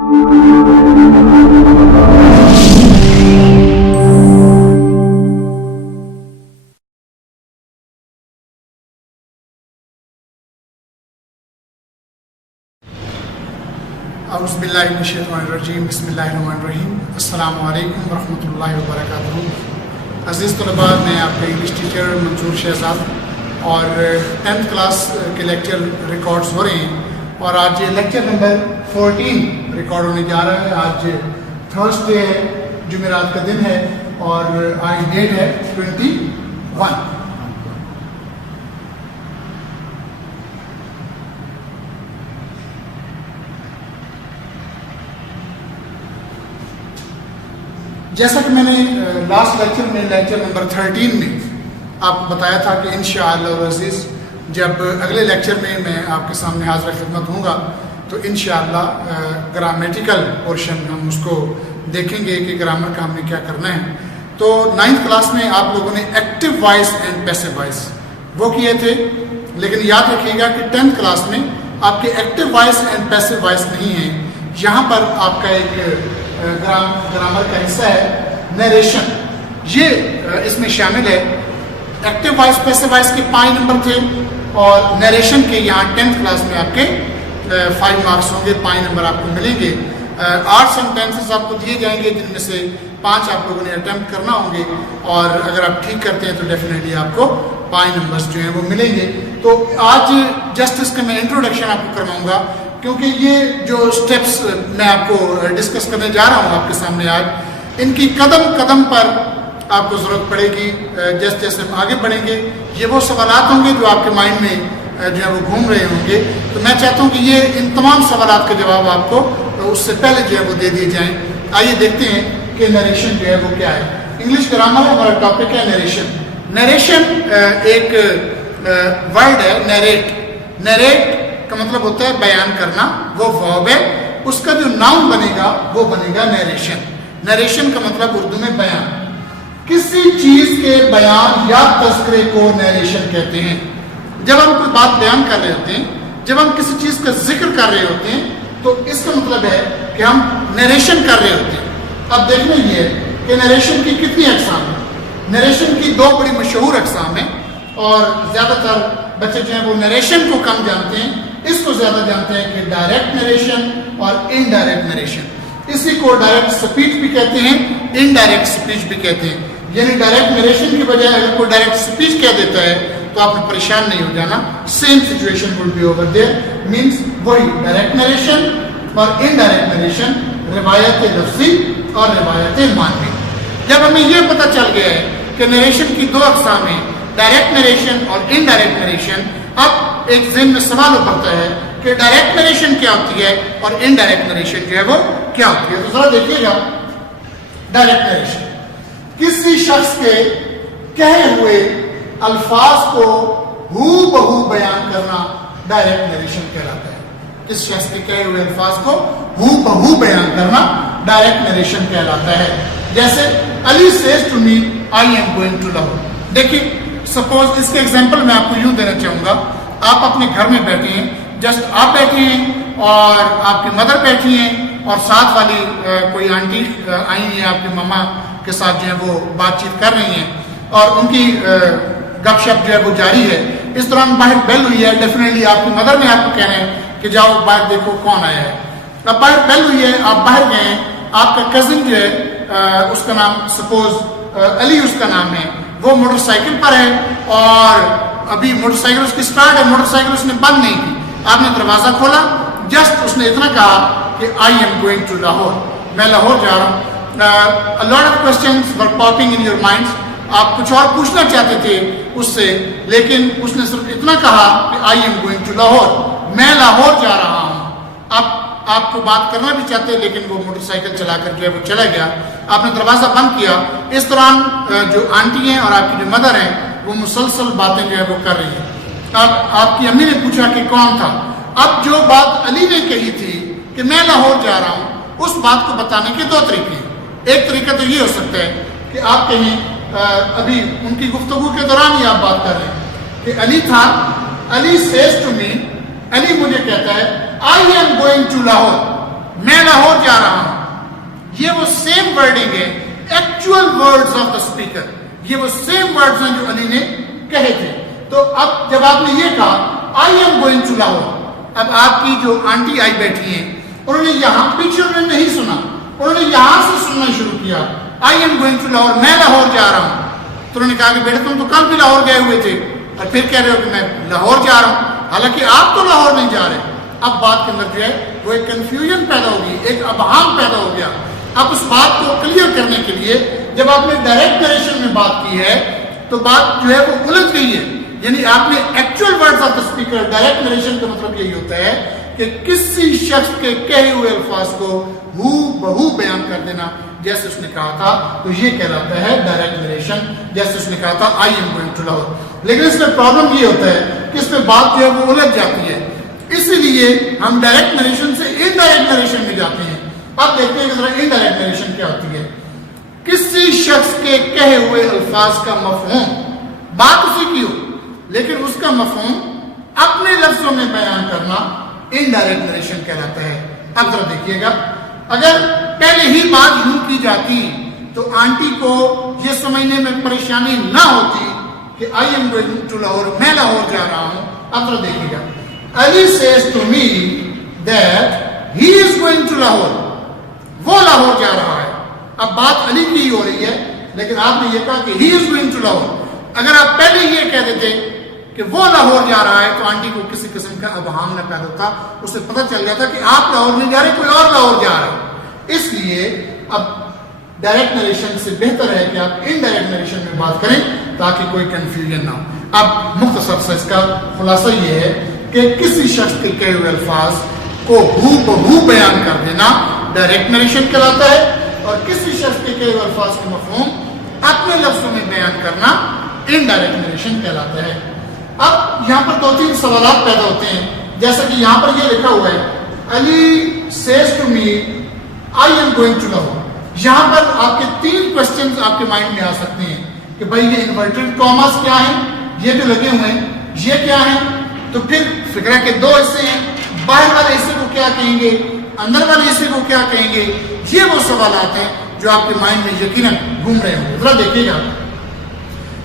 اعوذ باللہ من الشیطان الرجیم، بسم اللہ الرحمن الرحیم۔ السلام علیکم ورحمۃ اللہ وبرکاتہ۔ عزیز طلباء، میں آپ کا انگلش ٹیچر منصور شہزاد، اور 10th کلاس کے لیکچر ریکارڈز ہو رہے ہیں، اور آج لیکچر نمبر 14 ریکارڈ ہونے جا رہا ہے۔ آج تھرسڈے ہے، جمعرات کا دن ہے، اور آج ڈیٹ ہے 21۔ جیسا کہ میں نے لاسٹ لیکچر میں، لیکچر نمبر 13 میں آپ کو بتایا تھا کہ انشاءاللہ العزیز جب اگلے لیکچر میں آپ کے سامنے حاضر خدمت ہوں گا تو انشاءاللہ گرامیٹیکل پورشن ہم اس کو دیکھیں گے کہ گرامر کا ہم نے کیا کرنا ہے۔ تو 9th کلاس میں آپ لوگوں نے active voice and passive voice وہ کیے تھے، لیکن یاد رکھیے گا کہ 10th کلاس میں آپ کے active voice and passive voice نہیں ہیں۔ یہاں پر آپ کا ایک گرامر کا حصہ ہے نیریشن، یہ اس میں شامل ہے۔ ایکٹیو وائس پیسو وائس کے 5 نمبر تھے، اور نیریشن کے یہاں 10th کلاس میں آپ کے 5 مارکس ہوں گے، 5 نمبر آپ کو ملیں گے۔ 8 سینٹینسز آپ کو دیے جائیں گے، جن میں سے 5 آپ لوگوں نے اٹیمپٹ کرنا ہوں گے، اور اگر آپ ٹھیک کرتے ہیں تو ڈیفینیٹلی آپ کو 5 نمبرز جو ہیں وہ ملیں گے۔ تو آج جسٹ اس کا میں انٹروڈکشن آپ کو کرواؤں گا، کیونکہ یہ جو سٹیپس میں آپ کو ڈسکس کرنے جا رہا ہوں آپ کے سامنے آج، ان کی قدم قدم پر آپ کو ضرورت پڑے گی جیسے جیسے ہم آگے بڑھیں گے۔ یہ وہ سوالات ہوں گے جو آپ کے مائنڈ میں جو ہے وہ گھوم رہے ہوں گے، تو میں چاہتا ہوں کہ یہ ان تمام سوالات کے جواب آپ کو اس سے پہلے جو ہے وہ دے دیے جائیں۔ آئیے دیکھتے ہیں کہ نیریشن جو ہے وہ کیا ہے۔ انگلش گرامر ہمارا ٹاپک ہے نیریشن۔ نیریشن ایک ورڈ ہے، نیریٹ۔ نیریٹ کا مطلب ہوتا ہے بیان کرنا، وہ ورب ہے، اس کا جو ناؤن بنے گا وہ بنے گا نیریشن۔ نیریشن کا مطلب اردو میں بیان، کسی چیز کے بیان یا تذکرے کو نیریشن کہتے ہیں۔ جب ہم کوئی بات بیان کر رہے ہوتے ہیں، جب ہم کسی چیز کا ذکر کر رہے ہوتے ہیں، تو اس کا مطلب ہے کہ ہم نیریشن کر رہے ہوتے ہیں۔ اب دیکھنا یہ ہے کہ نیریشن کی کتنی اقسام ہیں۔ نیریشن کی 2 بڑی مشہور اقسام ہیں، اور زیادہ تر بچے جو ہیں وہ نیریشن کو کم جانتے ہیں، اس کو زیادہ جانتے ہیں کہ ڈائریکٹ نیریشن اور انڈائریکٹ نیریشن۔ اسی کو ڈائریکٹ سپیچ بھی کہتے ہیں، انڈائریکٹ سپیچ بھی کہتے ہیں۔ یعنی ڈائریکٹ نیریشن کی بجائے اگر کوئی ڈائریکٹ سپیچ کہہ دیتا ہے تو آپ نے پریشان نہیں ہو جانا، same situation will be over there, means وہی ڈائریکٹ نیریشن اور انڈائریکٹ نیریشن، روایت لفظی اور روایت معنوی۔ جب ہمیں یہ پتہ چل گیا ہے کہ نیریشن کی 2 اقسام ہیں، ڈائریکٹ نیریشن اور انڈائریکٹ نیریشن، اب ایک ذہن میں سوال اٹھتا ہے کہ ڈائریکٹ نیریشن کیا ہوتی ہے اور انڈائریکٹ نیریشن جو ہے وہ کیا ہوتی ہے۔ تو ذرا دیکھیے گا، ڈائریکٹ نیریشن کسی شخص کے کہے ہوئے الفاظ کو ہو بہو بیان کرنا ڈائریکٹ نیریشن کہلاتا ہے۔ کس شخص کے کہے ہوئے الفاظ کو ہو بہو بیان کرنا ڈائریکٹ نیریشن کہلاتا ہے۔ جیسے Ali says to me I am going to Lahore. دیکھیے سپوز اس کے ایگزامپل میں آپ کو یوں دینا چاہوں گا، آپ اپنے گھر میں بیٹھے ہیں، جسٹ آپ بیٹھے ہیں اور آپ کی مدر بیٹھی ہیں، اور ساتھ والی کوئی آنٹی آئی ہیں آپ کے ماما کے ساتھ جو ہے وہ بات چیت کر رہی ہیں، اور ان کی گپ شپ جو ہے وہ جاری ہے۔ اس دوران باہر بیل ہوئی ہے، ڈیفینیٹلی آپ کی مدر نے آپ کو کہنا ہے کہ جاؤ باہر دیکھو کون آیا ہے۔ اب باہر بیل ہوئی ہے، آپ باہر گئے ہیں، آپ کا کزن جو ہے اس کا نام سپوز علی اس کا نام ہے، وہ موٹر سائیکل پر ہے، اور ابھی موٹر سائیکل اس کی سٹارٹ ہے، موٹر سائیکل اس نے بند نہیں کی۔ آپ نے دروازہ کھولا، جسٹ اس نے اتنا کہا کہ I am going to Lahore, میں لاہور جا رہا ہوں۔ A lot of questions were popping in your minds، آپ کچھ اور پوچھنا چاہتے تھے اس سے، لیکن اس نے صرف اتنا کہا کہ I am going to Lahore, میں لاہور جا رہا ہوں۔ اب آپ کو بات کرنا بھی چاہتے، لیکن وہ موٹر سائیکل چلا کر جو ہے وہ چلا گیا، آپ نے دروازہ بند کیا۔ اس دوران جو آنٹی ہیں اور آپ کی جو مدر ہیں وہ مسلسل باتیں جو ہے وہ کر رہی ہیں۔ اب آپ کی امی نے پوچھا کہ کون تھا؟ اب جو بات علی نے کہی تھی کہ میں لاہور جا رہا ہوں، اس بات کو بتانے کے 2 طریقے ہیں۔ ایک طریقہ تو یہ ہو سکتا ہے کہ آپ کہیں ابھی ان کی گفتگو کے دوران ہی آپ بات کر رہے ہیں کہ علی تھا، علی سیز ٹو می، علی مجھے کہتا ہے I am going to Lahore, میں لاہور جا رہا ہوں. یہ وہ سیم ورڈنگ ہے, actual words of the speaker, یہ وہ سیم ورڈز ہیں جو علی نے کہے تھے. تو اب جب آپ نے یہ کہا I am going to Lahore, اب آپ کی جو آنٹی آئی بیٹھی ہیں انہوں نے یہاں پیچھے انہوں نے نہیں سنا, انہوں نے یہاں سے سننا شروع کیا, I am going to Lahore, میں لاہور جا رہا ہوں. تو انہوں نے کہا کہ بیٹے تم تو کل بھی لاہور گئے ہوئے تھے اور پھر کہہ رہے ہو کہ میں لاہور جا رہا ہوں, حالانکہ آپ تو لاہور نہیں جا رہے. اب بات کے اندر جو ہے وہ ایک کنفیوژن پیدا ہوگی, ایک ابہام پیدا ہو گیا. اب اس بات کو کلیئر کرنے کے لیے جب آپ نے ڈائریکٹ نریشن میں بات کی ہے تو بات جو ہے وہ الجھ گئی ہے. یعنی آپ نے actual words of the speaker, direct narration کا مطلب یہی ہوتا ہے کہ کسی شخص کے کہے ہوئے الفاظ کو ہو بہو بیان کر دینا جیسے اس نے کہا تھا, تو یہ کہلاتا ہے ڈائریکٹ نریشن. جیسے اس نے کہا تھا I am going to Lahore. لیکن اس میں پرابلم یہ ہوتا ہے کہ اس میں بات جو ہے وہ الجھ جاتی ہے, اسی لیے ہم ڈائریکٹ نریشن سے انڈائریکٹ نریشن میں جاتے ہیں. اب دیکھتے ہیں کہ ذرا انڈائریکٹ نریشن کیا ہوتی ہے. کسی شخص کے کہے ہوئے الفاظ کا مفہوم, بات اسی کی ہو لیکن اس کا مفہوم اپنے لفظوں میں بیان کرنا انڈائریکٹ نریشن کہلاتا ہے. اب ذرا دیکھیے گا, اگر پہلے ہی بات یوں کی جاتی تو آنٹی کو یہ سمجھنے میں پریشانی نہ ہوتی کہ I am going to Lahore, میں لاہور جا رہا ہوں. اب ذرا دیکھیے گا, Ali says to me that he is going to Lahore, وہ لاہور جا رہا ہے. اب بات علی کی ہی ہو رہی ہے لیکن آپ نے یہ کہا کہ ہی از گوئنگ ٹو لاہور. اگر آپ پہلے یہ کہہ دیتے کہ وہ لاہور جا رہا ہے تو آنٹی کو کسی قسم کا ابہام نہ پیدا ہوتا, اسے پتہ چل جاتا کہ آپ لاہور نہیں جا رہے, کوئی اور لاہور جا رہا ہے. اس لیے اب ڈائریکٹ نریشن سے بہتر ہے کہ آپ انڈائریکٹ نریشن میں بات کریں تاکہ کوئی کنفیوژن نہ ہو. اب مختصر سے اس کا خلاصہ یہ ہے کہ کسی شخص کے کہے ہوئے الفاظ کو ہو بہو بیان کر دینا ڈائریکٹ نریشن کہلاتا ہے, اور کسی شخص کے کہے ہوئے الفاظ کے مفہوم اپنے لفظوں میں بیان کرنا انڈائریکٹ نریشن کہلاتا ہے. اب یہاں پر دو تین سوالات پیدا ہوتے ہیں, جیسا کہ یہاں پر یہ لکھا ہوا ہے Ali says to me I am going to Lahore. یہاں پر آپ کے تین کوسچنز آپ کے مائنڈ میں آ سکتے ہیں کہ بھائی یہ انورٹڈ کاماز کیا ہیں, یہ جو لگے ہوئے ہیں یہ کیا ہیں, تو پھر فقرہ کے دو حصے ہیں, باہر والے حصے کو کیا کہیں گے, اندر والے حصے کو کیا کہیں گے. یہ وہ سوالات ہیں جو آپ کے مائنڈ میں یقیناً گھوم رہے ہوں. ذرا دیکھیے گا,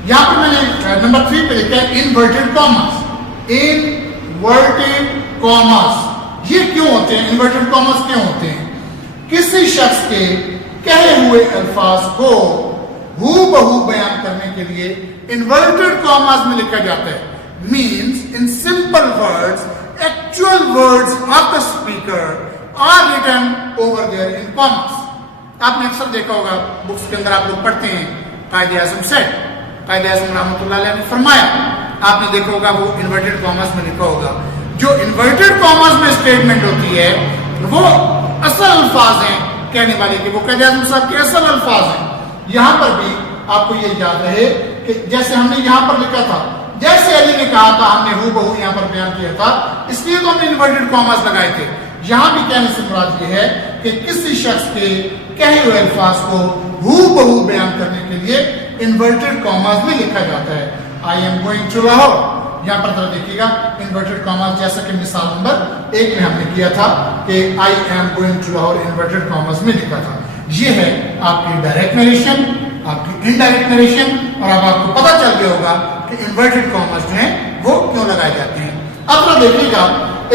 یہاں پر میں نے نمبر 3 پہ لکھا ہے انورٹڈ کاماز. انورٹڈ کاماز یہ کیوں ہوتے ہیں, انورٹڈ کاماز کیوں ہوتے ہیں؟ کسی شخص کے کہے ہوئے الفاظ کو ہو بہو بیان کرنے کے لیے انورٹڈ کاماز میں لکھا جاتا ہے. Means in simple words actual words of the speaker are written over there in commas. آپ نے اکثر دیکھا ہوگا بکس کے اندر آپ لوگ پڑھتے ہیں قائد اعظم سیٹ, قائد اعظم رحمۃ اللہ علیہ نے فرمایا, آپ نے دیکھا ہوگا وہ انورٹڈ کاماز میں لکھا ہوگا. جو انورٹڈ کاماز میں اسٹیٹمنٹ ہوتی ہے وہ اصل الفاظ ہیں کہنے والے کے, وہ قائد اعظم صاحب کے اصل الفاظ ہیں. یہاں پر بھی آپ کو یہ یاد رہے کہ جیسے ہم نے یہاں پر لکھا تھا, جیسے علی نے کہا تھا, ہم نے ہو بہو یہاں پر بیان کیا تھا, اس لیے تو ہم نے انورٹڈ کاماز لگائے تھے. یہاں بھی کہنے سے مراد یہ ہے کہ کسی شخص کے کہے ہوئے الفاظ کو ہو بہو بیان کرنے کے لیے انورٹڈ کاماز میں لکھا جاتا ہے. I am going to Lahore, یہاں پر ذرا دیکھیے گا انورٹڈ کاماز, جیسا کہ مثال نمبر 1 میں ہم نے کیا تھا کہ I am going to Lahore inverted commas میں لکھا تھا. یہ ہے آپ کی ڈائریکٹ نریشن, آپ کی انڈائریکٹ نریشن, اور اب آپ کو پتہ چل گیا ہوگا کہ انورٹڈ کاماز جو ہیں وہ کیوں لگائے جاتے ہیں. اب ذرا دیکھیے گا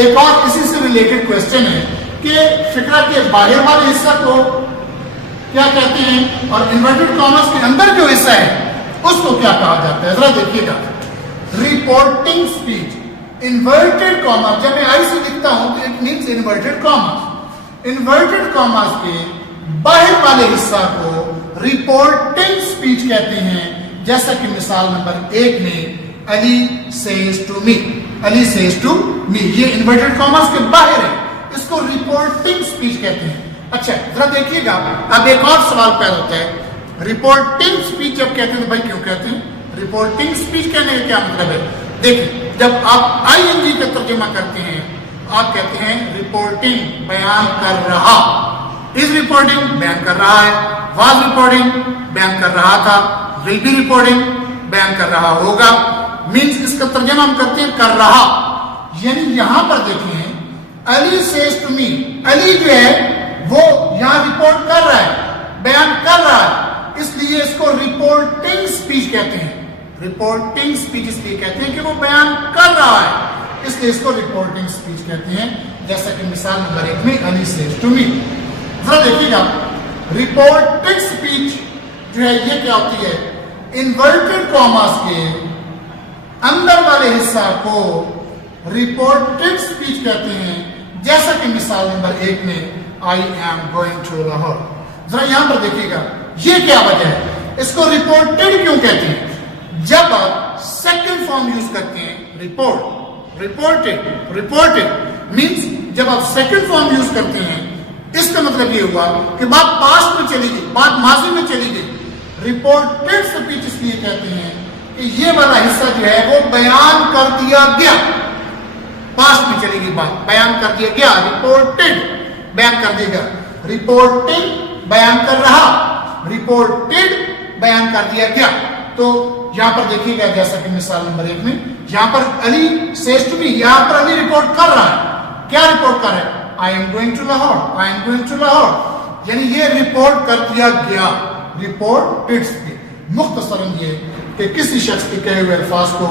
ایک اور اسی سے ریلیٹڈ کوشچن ہے کہ فقرہ کے باہر والے حصہ کو کیا کہتے ہیں اور انورٹڈ کاماز کے اندر جو حصہ ہے اس کو کیا کہا جاتا ہے. ذرا دیکھیے گا, رپورٹنگ اسپیچ. انورٹڈ کاماز جب میں آئی سے لکھتا ہوں تو it means inverted commas. Inverted commas کے باہر والے حصہ کو رپورٹنگ اسپیچ کہتے ہیں, جیسا کہ مثال نمبر 1 میں Ali says to me, Ali says to me, یہ انورٹڈ کاماز کے باہر ہے, اس کو رپورٹنگ اسپیچ کہتے ہیں. اچھا ذرا دیکھیے گا, اب ایک اور سوال پیدا ہوتا ہے, رپورٹنگ اسپیچ جب کہتے ہیں تو بھائی کیوں کہتے ہیں رپورٹنگ اسپیچ کہنے کا کیا مطلب ہے؟ دیکھیں, جب آپ آئی این جی کا ترجمہ کرتے ہیں آپ کہتے ہیں رپورٹنگ بیان کر رہا, از رپورٹنگ بیان کر رہا ہے, واز رپورٹنگ بیان کر رہا تھا, ول بی رپورٹنگ بیان کر رہا ہوگا. مینس اس کا ترجمہ ہم کرتے ہیں کر رہا. یعنی یہاں پر دیکھیں علی says to me, علی جو ہے وہ یہاں رپورٹ کر رہا ہے، بیان کر رہا ہے، اس لیے اس کو رپورٹنگ سپیچ کہتے ہیں. رپورٹنگ سپیچ اس لیے کہتے ہیں کہ وہ بیان کر رہا ہے، اس لیے اس کو رپورٹنگ سپیچ کہتے ہیں. جیسا کہ مثال نمبر 1 میں علی says to me. ذرا دیکھیے گا رپورٹنگ سپیچ جو ہے یہ کیا ہوتی ہے، انورٹڈ کاماز کے اندر والے حصہ کو رپورٹنگ سپیچ کہتے ہیں. جیسا کہ مثال نمبر 1 میں I am going to Lahore. ذرا یہاں پر دیکھیے گا یہ کیا وجہ ہے، اس کو رپورٹڈ کیوں کہتے ہیں؟ جب آپ سیکنڈ فارم یوز کرتے ہیں رپورٹ، رپورٹڈ مینس جب آپ سیکنڈ فارم یوز کرتے ہیں اس کا مطلب یہ ہوا کہ بات پاسٹ میں چلی گئی، بات ماضی میں چلی گئی. رپورٹڈ سپیچ اس لیے کہتے ہیں کہ یہ والا حصہ جو ہے وہ بیان کر دیا گیا، پاسٹ میں چلی گئی بات، بیان کر دیا گیا. رپورٹڈ بیان کر دیا گیا، رپورٹنگ بیان کر رہا، رپورٹڈ بیان کر دیا گیا. تو یہاں پر دیکھیے گا جیسا کہ مثال نمبر 1 میں یہاں پر علی says to me، یہاں پر علی رپورٹ کر رہا ہے. کیا رپورٹ کر رہا ہے؟ I am going to Lahore. I am going to Lahore. یعنی یہ رپورٹ کر دیا گیا، رپورٹڈ. مختصراً یہ کہ کسی شخص کے کہے ہوئے الفاظ کو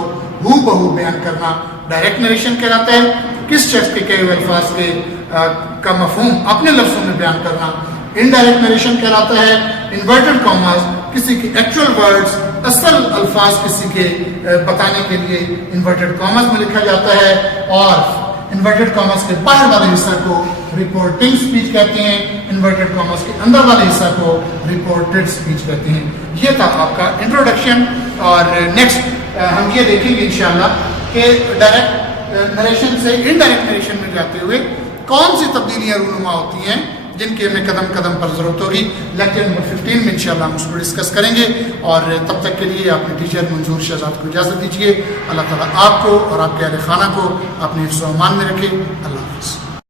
ہو بہو بیان کرنا ڈائریکٹ نریشن کہلاتا ہے. کس شخص کے کہے ہوئے الفاظ کا مفہوم اپنے لفظوں میں بیان کرنا انڈائریکٹ نریشن کہلاتا ہے. انورٹڈ کاماز کسی کے ایکچوئل ورڈز، اصل الفاظ کسی کے بتانے کے لیے انورٹڈ کاماز میں لکھا جاتا ہے، اور انورٹڈ کاماز کے باہر والے حصہ کو رپورٹنگ سپیچ کہتے ہیں، انورٹڈ کاماز کے اندر والے حصہ کو رپورٹڈ سپیچ کہتے ہیں. یہ تھا آپ کا انٹروڈکشن. اور نیکسٹ ہم یہ دیکھیں گے انشاءاللہ کہ ڈائریکٹ نریشن سے انڈائریکٹ نریشن میں جاتے ہوئے کون سی تبدیلیاں رونما ہوتی ہیں جن کی ہمیں قدم قدم پر ضرورت ہوگی. لیکچر نمبر 15 میں انشاءاللہ ہم اس کو ڈسکس کریں گے. اور تب تک کے لیے اپنے ٹیچر منظور شہزاد کو اجازت دیجیے. اللہ تعالیٰ آپ کو اور آپ کے اہل خانہ کو اپنے حفظ و امان میں رکھے. اللہ حافظ.